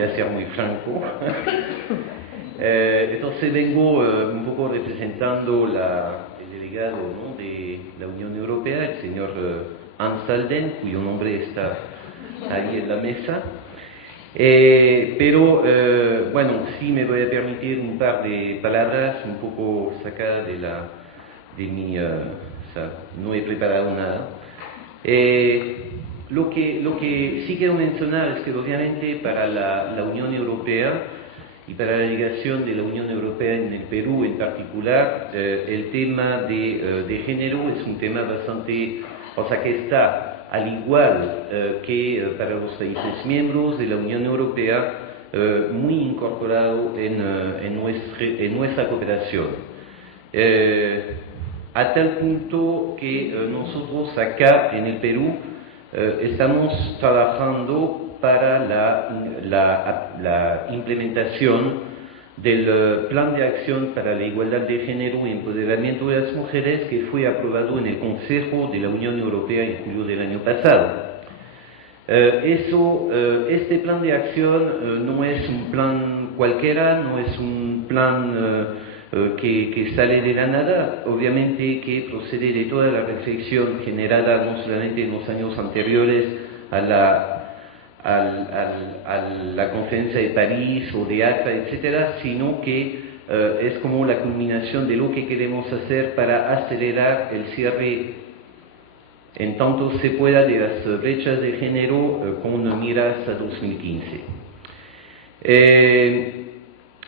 voy a ser muy franco. Entonces vengo un poco representando el delegado, ¿no?, de la Unión Europea, el señor Ansalden, cuyo nombre está ahí en la mesa. Pero bueno, sí me voy a permitir un par de palabras un poco sacadas de mi... o sea, no he preparado nada. Lo que sí quiero mencionar es que obviamente para la Unión Europea y para la delegación de la Unión Europea en el Perú en particular, el tema de género es un tema bastante, o sea, que está al igual que para los países miembros de la Unión Europea, muy incorporado en nuestra cooperación. A tal punto que nosotros acá en el Perú estamos trabajando para la implementación del Plan de Acción para la Igualdad de Género y Empoderamiento de las Mujeres, que fue aprobado en el Consejo de la Unión Europea en julio del año pasado. Este plan de acción no es un plan cualquiera, no es un plan que sale de la nada, obviamente que procede de toda la reflexión generada no solamente en los años anteriores a la conferencia de París o de Acta, etcétera, sino que es como la culminación de lo que queremos hacer para acelerar el cierre en tanto se pueda de las brechas de género con miras a 2015.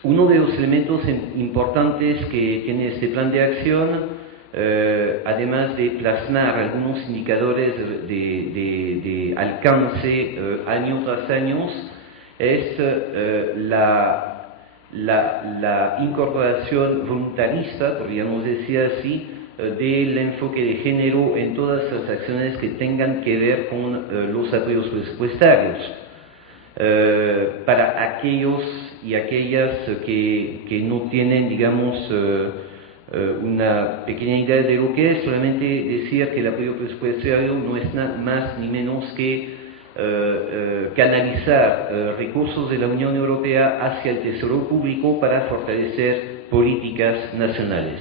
Uno de los elementos importantes que tiene este plan de acción, además de plasmar algunos indicadores de alcance año tras año, es la incorporación voluntarista, podríamos decir así, del enfoque de género en todas las acciones que tengan que ver con los apoyos presupuestarios. Para aquellos y aquellas que no tienen, digamos, una pequeña idea de lo que es, solamente decir que el apoyo presupuestario no es más ni menos que canalizar recursos de la Unión Europea hacia el Tesoro Público para fortalecer políticas nacionales.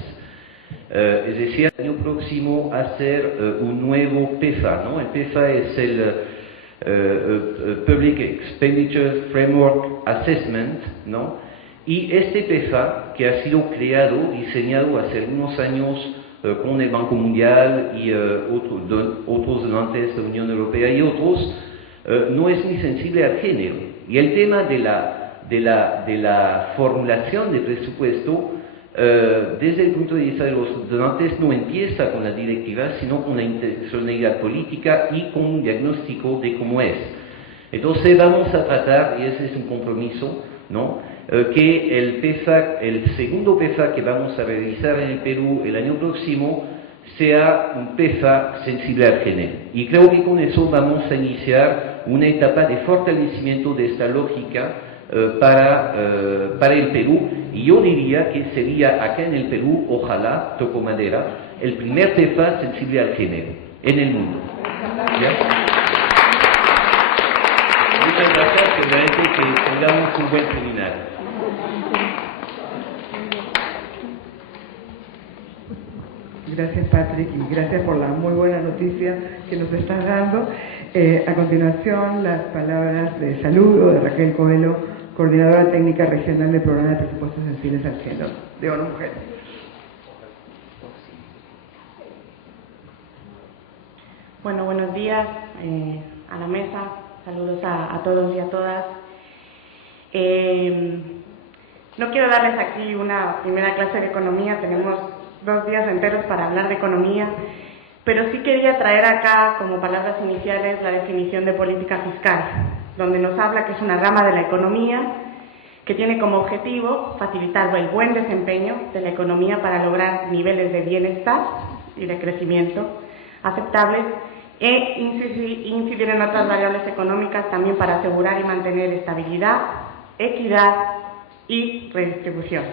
Es decir, el año próximo hacer un nuevo PEFA, ¿no? El PEFA es el Public Expenditure Framework Assessment, ¿no? Y este PEFA, que ha sido creado, diseñado hace algunos años con el Banco Mundial y otros donantes de la Unión Europea y otros, no es muy sensible al género. Y el tema de la formulación de presupuesto, desde el punto de vista de los donantes, no empieza con la directiva, sino con la intencionalidad política y con un diagnóstico de cómo es. Entonces vamos a tratar, y ese es un compromiso, ¿no?, que el PEFA, el segundo PEFA que vamos a realizar en el Perú el año próximo, sea un PEFA sensible al género. Y creo que con eso vamos a iniciar una etapa de fortalecimiento de esta lógica para el Perú, y yo diría que sería acá en el Perú, ojalá, toco madera, el primer PEFA sensible al género en el mundo. ¿Ya? Muchas gracias, seguramente que tengamos un buen seminario. Gracias, Patrick, y gracias por la muy buena noticia que nos estás dando. A continuación, las palabras de saludo de Raquel Coelho, Coordinadora Técnica Regional del Programa de Presupuestos Sensibles al Género de ONU Mujeres. Bueno, buenos días a la mesa, saludos a todos y a todas. No quiero darles aquí una primera clase de economía, tenemos 2 días enteros para hablar de economía, pero sí quería traer acá como palabras iniciales la definición de política fiscal, donde nos habla que es una rama de la economía que tiene como objetivo facilitar el buen desempeño de la economía para lograr niveles de bienestar y de crecimiento aceptables e incidir en otras variables económicas también para asegurar y mantener estabilidad, equidad y redistribución.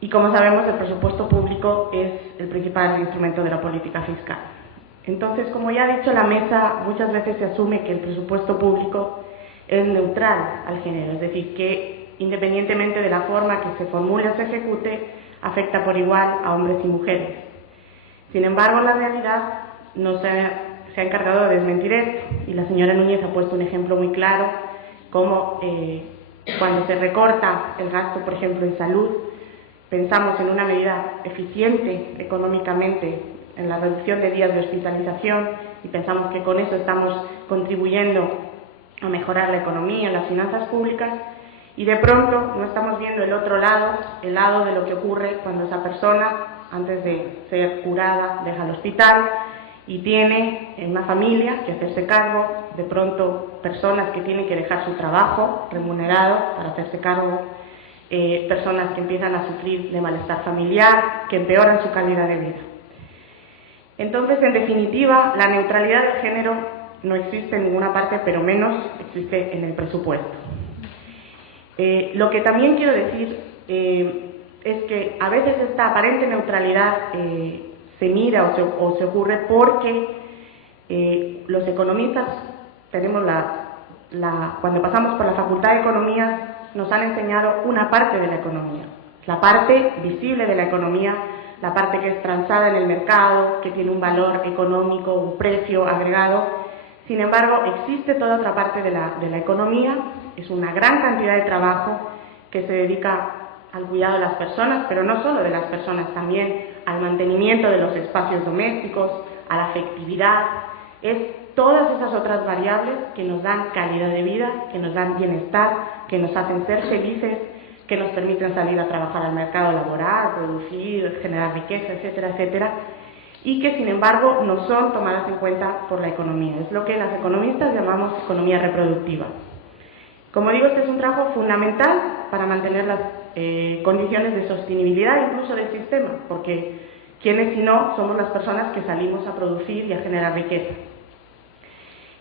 Y como sabemos, el presupuesto público es el principal instrumento de la política fiscal. Entonces, como ya ha dicho la mesa, muchas veces se asume que el presupuesto público es neutral al género, es decir, que independientemente de la forma que se formule o se ejecute, afecta por igual a hombres y mujeres. Sin embargo, la realidad no se ha encargado de desmentir esto, y la señora Núñez ha puesto un ejemplo muy claro, como cuando se recorta el gasto, por ejemplo, en salud, pensamos en una medida eficiente económicamente, en la reducción de días de hospitalización, y pensamos que con eso estamos contribuyendo a mejorar la economía, las finanzas públicas, y de pronto no estamos viendo el otro lado, el lado de lo que ocurre cuando esa persona, antes de ser curada, deja el hospital y tiene una familia que hacerse cargo, de pronto personas que tienen que dejar su trabajo remunerado para hacerse cargo, personas que empiezan a sufrir de malestar familiar, que empeoran su calidad de vida. Entonces, en definitiva, la neutralidad del género no existe en ninguna parte, pero menos existe en el presupuesto. Lo que también quiero decir es que a veces esta aparente neutralidad se mira o se ocurre porque los economistas tenemos cuando pasamos por la Facultad de Economía nos han enseñado una parte de la economía, la parte visible de la economía, la parte que es transada en el mercado, que tiene un valor económico, un precio agregado. Sin embargo, existe toda otra parte de la economía, es una gran cantidad de trabajo que se dedica al cuidado de las personas, pero no solo de las personas, también al mantenimiento de los espacios domésticos, a la afectividad, es todas esas otras variables que nos dan calidad de vida, que nos dan bienestar, que nos hacen ser felices, que nos permiten salir a trabajar al mercado laboral, producir, generar riqueza, etcétera, etcétera, y que sin embargo no son tomadas en cuenta por la economía. Es lo que las economistas llamamos economía reproductiva. Como digo, este es un trabajo fundamental para mantener las condiciones de sostenibilidad incluso del sistema, porque quienes si no somos las personas que salimos a producir y a generar riqueza.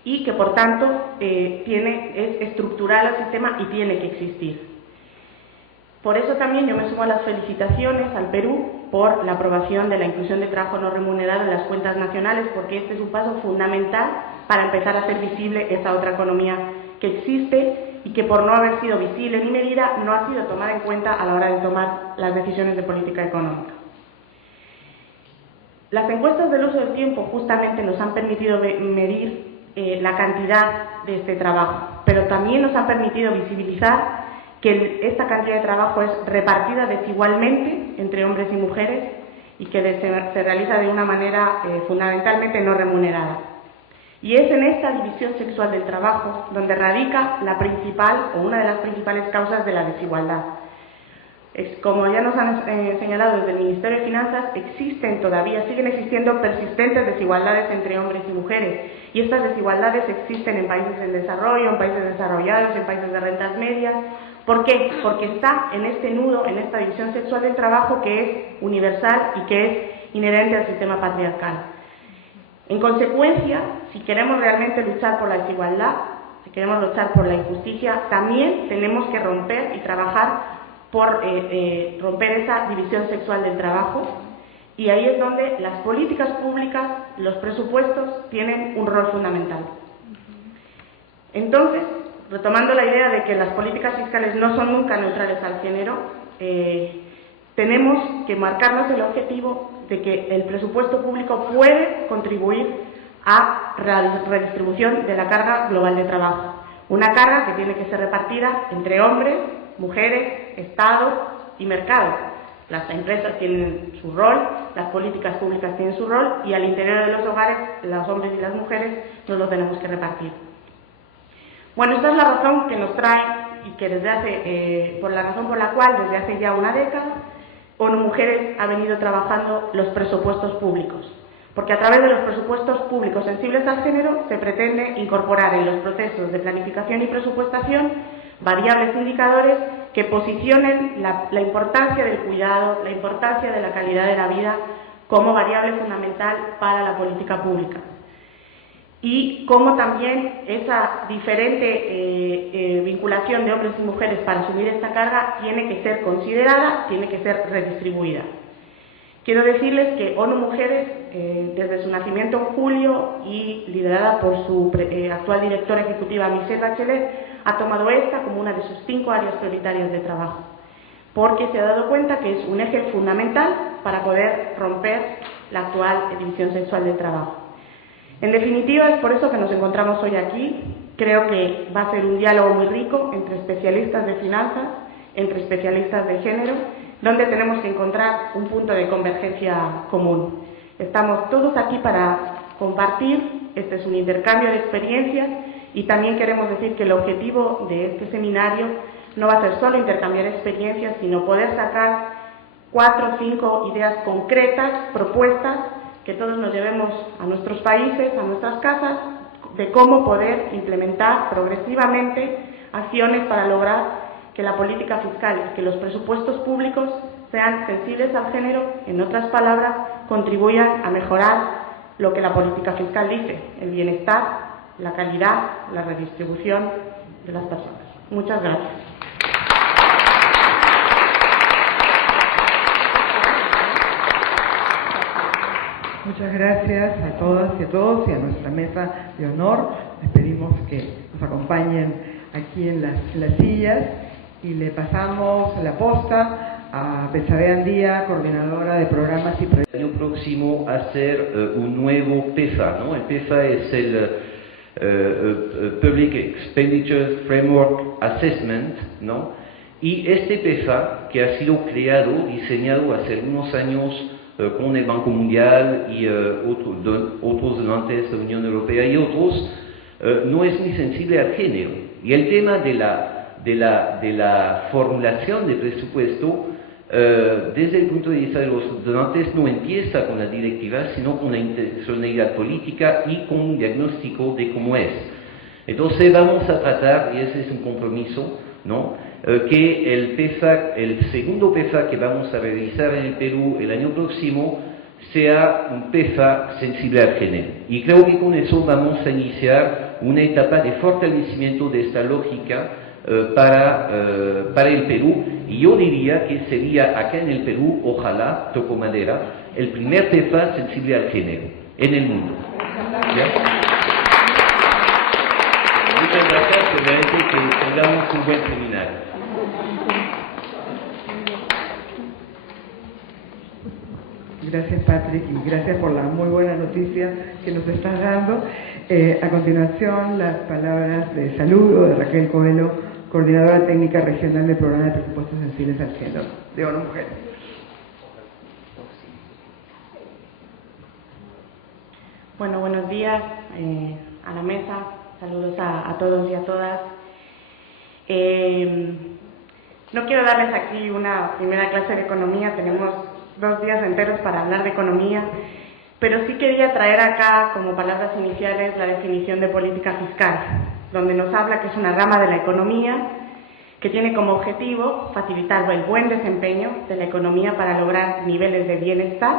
Y que por tanto es estructural al sistema y tiene que existir. Por eso también yo me sumo a las felicitaciones al Perú por la aprobación de la inclusión de trabajo no remunerado en las cuentas nacionales, porque este es un paso fundamental para empezar a hacer visible esa otra economía que existe y que por no haber sido visible ni medida no ha sido tomada en cuenta a la hora de tomar las decisiones de política económica. Las encuestas del uso del tiempo justamente nos han permitido medir la cantidad de este trabajo, pero también nos han permitido visibilizar que esta cantidad de trabajo es repartida desigualmente entre hombres y mujeres y que se realiza de una manera fundamentalmente no remunerada. Y es en esta división sexual del trabajo donde radica la principal o una de las principales causas de la desigualdad. Como ya nos han señalado desde el Ministerio de Finanzas, siguen existiendo persistentes desigualdades entre hombres y mujeres, y estas desigualdades existen en países en desarrollo, en países desarrollados, en países de rentas medias. ¿Por qué? Porque está en este nudo, en esta división sexual del trabajo que es universal y que es inherente al sistema patriarcal. En consecuencia, si queremos realmente luchar por la desigualdad, si queremos luchar por la injusticia, también tenemos que romper y trabajar por romper esa división sexual del trabajo, y ahí es donde las políticas públicas, los presupuestos, tienen un rol fundamental. Entonces, retomando la idea de que las políticas fiscales no son nunca neutrales al género, tenemos que marcarnos el objetivo de que el presupuesto público puede contribuir a la redistribución de la carga global de trabajo. Una carga que tiene que ser repartida entre hombres, mujeres, Estado y mercado. Las empresas tienen su rol, las políticas públicas tienen su rol, y al interior de los hogares, los hombres y las mujeres nos lo tenemos que repartir. Bueno, esta es la razón que nos trae y que por la razón por la cual desde hace ya una década ONU Mujeres ha venido trabajando los presupuestos públicos, porque a través de los presupuestos públicos sensibles al género se pretende incorporar en los procesos de planificación y presupuestación variables indicadores que posicionen la importancia del cuidado, la importancia de la calidad de la vida como variable fundamental para la política pública. Y cómo también esa diferente vinculación de hombres y mujeres para asumir esta carga tiene que ser considerada, tiene que ser redistribuida. Quiero decirles que ONU Mujeres, desde su nacimiento en julio y liderada por su actual directora ejecutiva Michelle Bachelet, ha tomado esta como una de sus 5 áreas prioritarias de trabajo, porque se ha dado cuenta que es un eje fundamental para poder romper la actual división sexual del trabajo. En definitiva, es por eso que nos encontramos hoy aquí. Creo que va a ser un diálogo muy rico entre especialistas de finanzas, entre especialistas de género, donde tenemos que encontrar un punto de convergencia común. Estamos todos aquí para compartir, este es un intercambio de experiencias, y también queremos decir que el objetivo de este seminario no va a ser solo intercambiar experiencias, sino poder sacar 4 o 5 ideas concretas, propuestas, que todos nos llevemos a nuestros países, a nuestras casas, de cómo poder implementar progresivamente acciones para lograr que la política fiscal, que los presupuestos públicos sean sensibles al género, en otras palabras, contribuyan a mejorar lo que la política fiscal dice, el bienestar, la calidad, la redistribución de las personas. Muchas gracias. Muchas gracias a todas y a todos y a nuestra mesa de honor. Les pedimos que nos acompañen aquí en las sillas y le pasamos la posta a Betsabe Andía, coordinadora de programas y proyectos. El año próximo hacer un nuevo PEFA, ¿no? El PEFA es el Public Expenditure Framework Assessment, ¿no? Y este PEFA, que ha sido creado, diseñado hace unos años con el Banco Mundial y otros donantes de la Unión Europea y otros, no es muy sensible al género. Y el tema de la formulación de presupuesto, desde el punto de vista de los donantes, no empieza con la directiva, sino con la intencionalidad política y con un diagnóstico de cómo es. Entonces vamos a tratar, y ese es un compromiso, ¿no?, que el PEFA, el segundo PEFA que vamos a realizar en el Perú el año próximo, sea un PEFA sensible al género. Y creo que con eso vamos a iniciar una etapa de fortalecimiento de esta lógica para el Perú, y yo diría que sería acá en el Perú, ojalá, toco madera, el primer PEFA sensible al género en el mundo. ¿Ya? Muchas gracias, seguramente que tengamos un buen seminario. Gracias, Patrick, y gracias por la muy buena noticia que nos estás dando. A continuación, las palabras de saludo de Raquel Coelho, coordinadora técnica regional del programa de presupuestos sensibles al género de ONU Mujeres. Bueno, buenos días a la mesa, saludos a todos y a todas. No quiero darles aquí una primera clase de economía, tenemos 2 días enteros para hablar de economía, pero sí quería traer acá como palabras iniciales la definición de política fiscal, donde nos habla que es una rama de la economía que tiene como objetivo facilitar el buen desempeño de la economía para lograr niveles de bienestar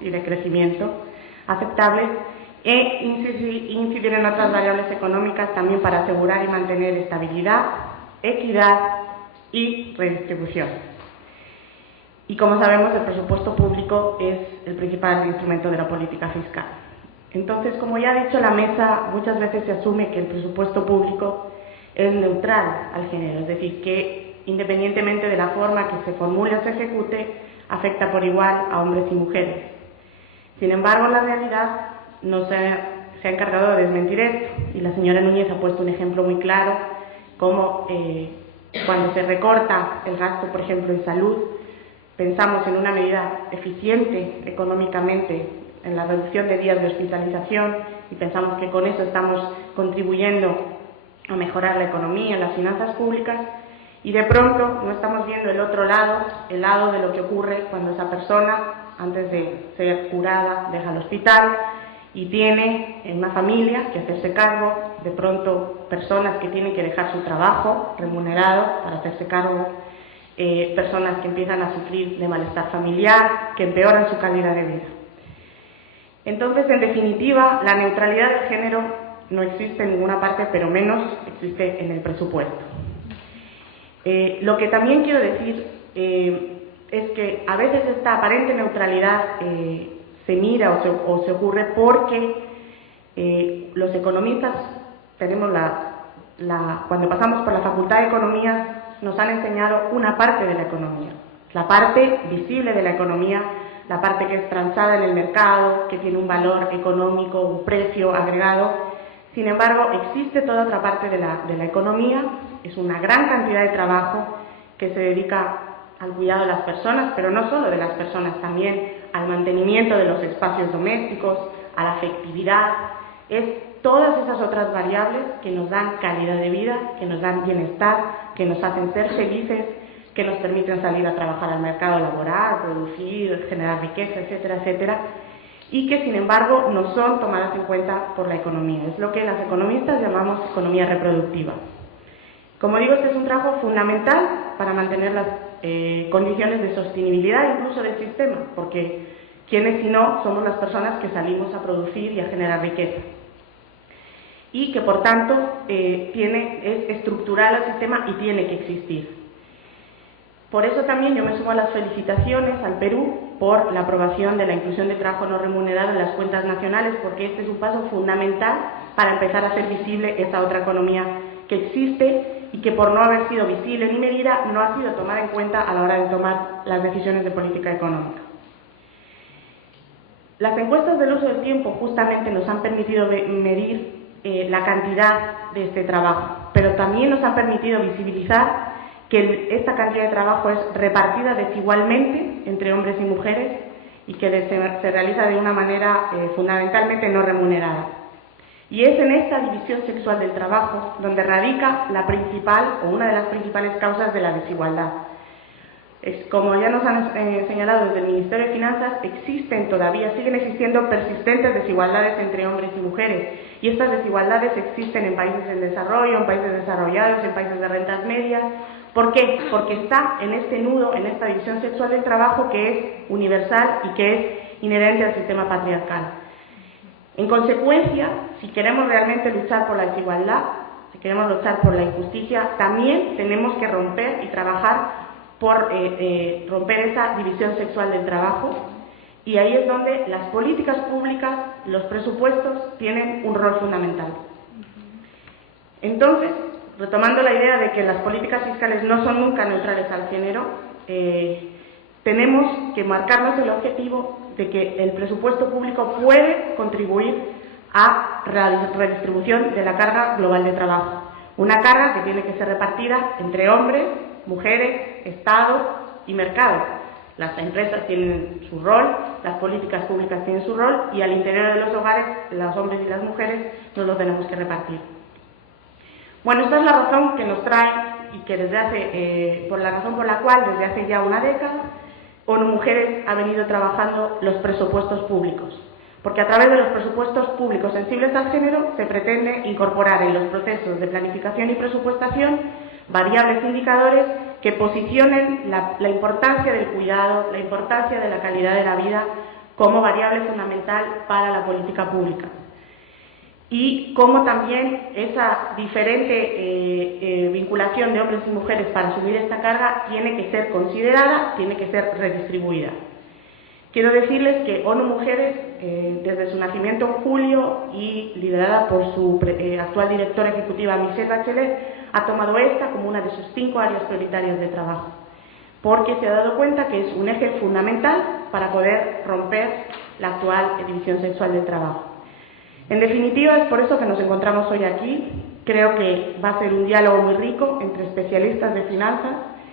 y de crecimiento aceptables e incidir en otras variables económicas también para asegurar y mantener estabilidad, equidad y redistribución. Y como sabemos, el presupuesto público es el principal instrumento de la política fiscal. Entonces, como ya ha dicho la mesa, muchas veces se asume que el presupuesto público es neutral al género, es decir, que independientemente de la forma que se formule o se ejecute, afecta por igual a hombres y mujeres. Sin embargo, la realidad se ha encargado de desmentir esto, y la señora Núñez ha puesto un ejemplo muy claro, como cuando se recorta el gasto, por ejemplo, en salud, pensamos en una medida eficiente económicamente en la reducción de días de hospitalización y pensamos que con eso estamos contribuyendo a mejorar la economía, las finanzas públicas, y de pronto no estamos viendo el otro lado, el lado de lo que ocurre cuando esa persona, antes de ser curada, deja el hospital y tiene en una familia que hacerse cargo, de pronto personas que tienen que dejar su trabajo remunerado para hacerse cargo, personas que empiezan a sufrir de malestar familiar, que empeoran su calidad de vida. Entonces, en definitiva, la neutralidad del género no existe en ninguna parte, pero menos existe en el presupuesto. Lo que también quiero decir es que a veces esta aparente neutralidad se mira o se ocurre porque los economistas tenemos la cuando pasamos por la Facultad de Economía, nos han enseñado una parte de la economía, la parte visible de la economía, la parte que es transada en el mercado, que tiene un valor económico, un precio agregado. Sin embargo, existe toda otra parte de la economía, es una gran cantidad de trabajo que se dedica al cuidado de las personas, pero no solo de las personas, también al mantenimiento de los espacios domésticos, a la afectividad, es todas esas otras variables que nos dan calidad de vida, que nos dan bienestar, que nos hacen ser felices, que nos permiten salir a trabajar al mercado laboral, producir, generar riqueza, etcétera, etcétera, y que sin embargo no son tomadas en cuenta por la economía. Es lo que las economistas llamamos economía reproductiva. Como digo, este es un trabajo fundamental para mantener las condiciones de sostenibilidad incluso del sistema, porque quienes si no somos las personas que salimos a producir y a generar riqueza. Y que por tanto es estructural al sistema y tiene que existir. Por eso también yo me sumo a las felicitaciones al Perú por la aprobación de la inclusión del trabajo no remunerado en las cuentas nacionales, porque este es un paso fundamental para empezar a hacer visible esta otra economía que existe y que por no haber sido visible ni medida no ha sido tomada en cuenta a la hora de tomar las decisiones de política económica. Las encuestas del uso del tiempo justamente nos han permitido medir la cantidad de este trabajo, pero también nos han permitido visibilizar que esta cantidad de trabajo es repartida desigualmente entre hombres y mujeres y que se realiza de una manera fundamentalmente no remunerada. Y es en esta división sexual del trabajo donde radica la principal o una de las principales causas de la desigualdad. Como ya nos han señalado desde el Ministerio de Finanzas, siguen existiendo persistentes desigualdades entre hombres y mujeres, y estas desigualdades existen en países en desarrollo, en países desarrollados, en países de rentas medias. ¿Por qué? Porque está en este nudo, en esta división sexual del trabajo que es universal y que es inherente al sistema patriarcal. En consecuencia, si queremos realmente luchar por la desigualdad, si queremos luchar por la injusticia, también tenemos que romper y trabajar por romper esa división sexual del trabajo, y ahí es donde las políticas públicas, los presupuestos, tienen un rol fundamental. Entonces, retomando la idea de que las políticas fiscales no son nunca neutrales al género, tenemos que marcarnos el objetivo de que el presupuesto público puede contribuir a la redistribución de la carga global de trabajo. Una carga que tiene que ser repartida entre hombres, mujeres, Estado y mercado. Las empresas tienen su rol, las políticas públicas tienen su rol, y al interior de los hogares, los hombres y las mujeres nos lo tenemos que repartir. Bueno, esta es la razón que nos trae y que por la razón por la cual desde hace ya una década ONU Mujeres ha venido trabajando los presupuestos públicos, porque a través de los presupuestos públicos sensibles al género se pretende incorporar en los procesos de planificación y presupuestación variables indicadores que posicionen la importancia del cuidado, la importancia de la calidad de la vida como variable fundamental para la política pública. Y cómo también esa diferente vinculación de hombres y mujeres para asumir esta carga tiene que ser considerada, tiene que ser redistribuida. Quiero decirles que ONU Mujeres, desde su nacimiento en julio y liderada por su actual directora ejecutiva Michelle Bachelet, ha tomado esta como una de sus 5 áreas prioritarias de trabajo, porque se ha dado cuenta que es un eje fundamental para poder romper la actual división sexual del trabajo. En definitiva, es por eso que nos encontramos hoy aquí. Creo que va a ser un diálogo muy rico entre especialistas de finanzas,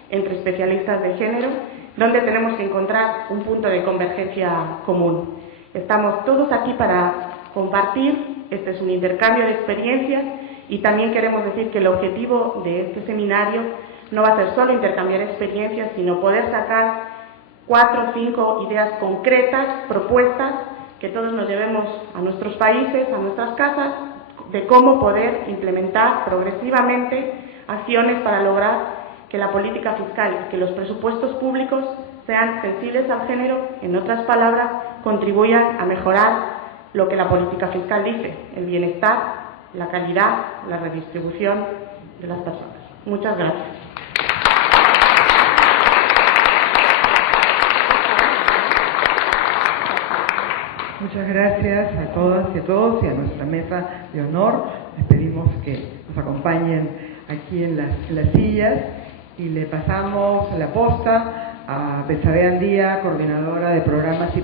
entre especialistas de género, donde tenemos que encontrar un punto de convergencia común. Estamos todos aquí para compartir, este es un intercambio de experiencias, y también queremos decir que el objetivo de este seminario no va a ser solo intercambiar experiencias, sino poder sacar 4 o 5 ideas concretas, propuestas, que todos nos llevemos a nuestros países, a nuestras casas, de cómo poder implementar progresivamente acciones para lograr que la política fiscal y que los presupuestos públicos sean sensibles al género, en otras palabras, contribuyan a mejorar lo que la política fiscal dice, el bienestar, la calidad, la redistribución de las personas. Muchas gracias. Muchas gracias a todas y a todos y a nuestra mesa de honor. Les pedimos que nos acompañen aquí en las sillas y le pasamos la posta a Betsabe Andía, coordinadora de programas y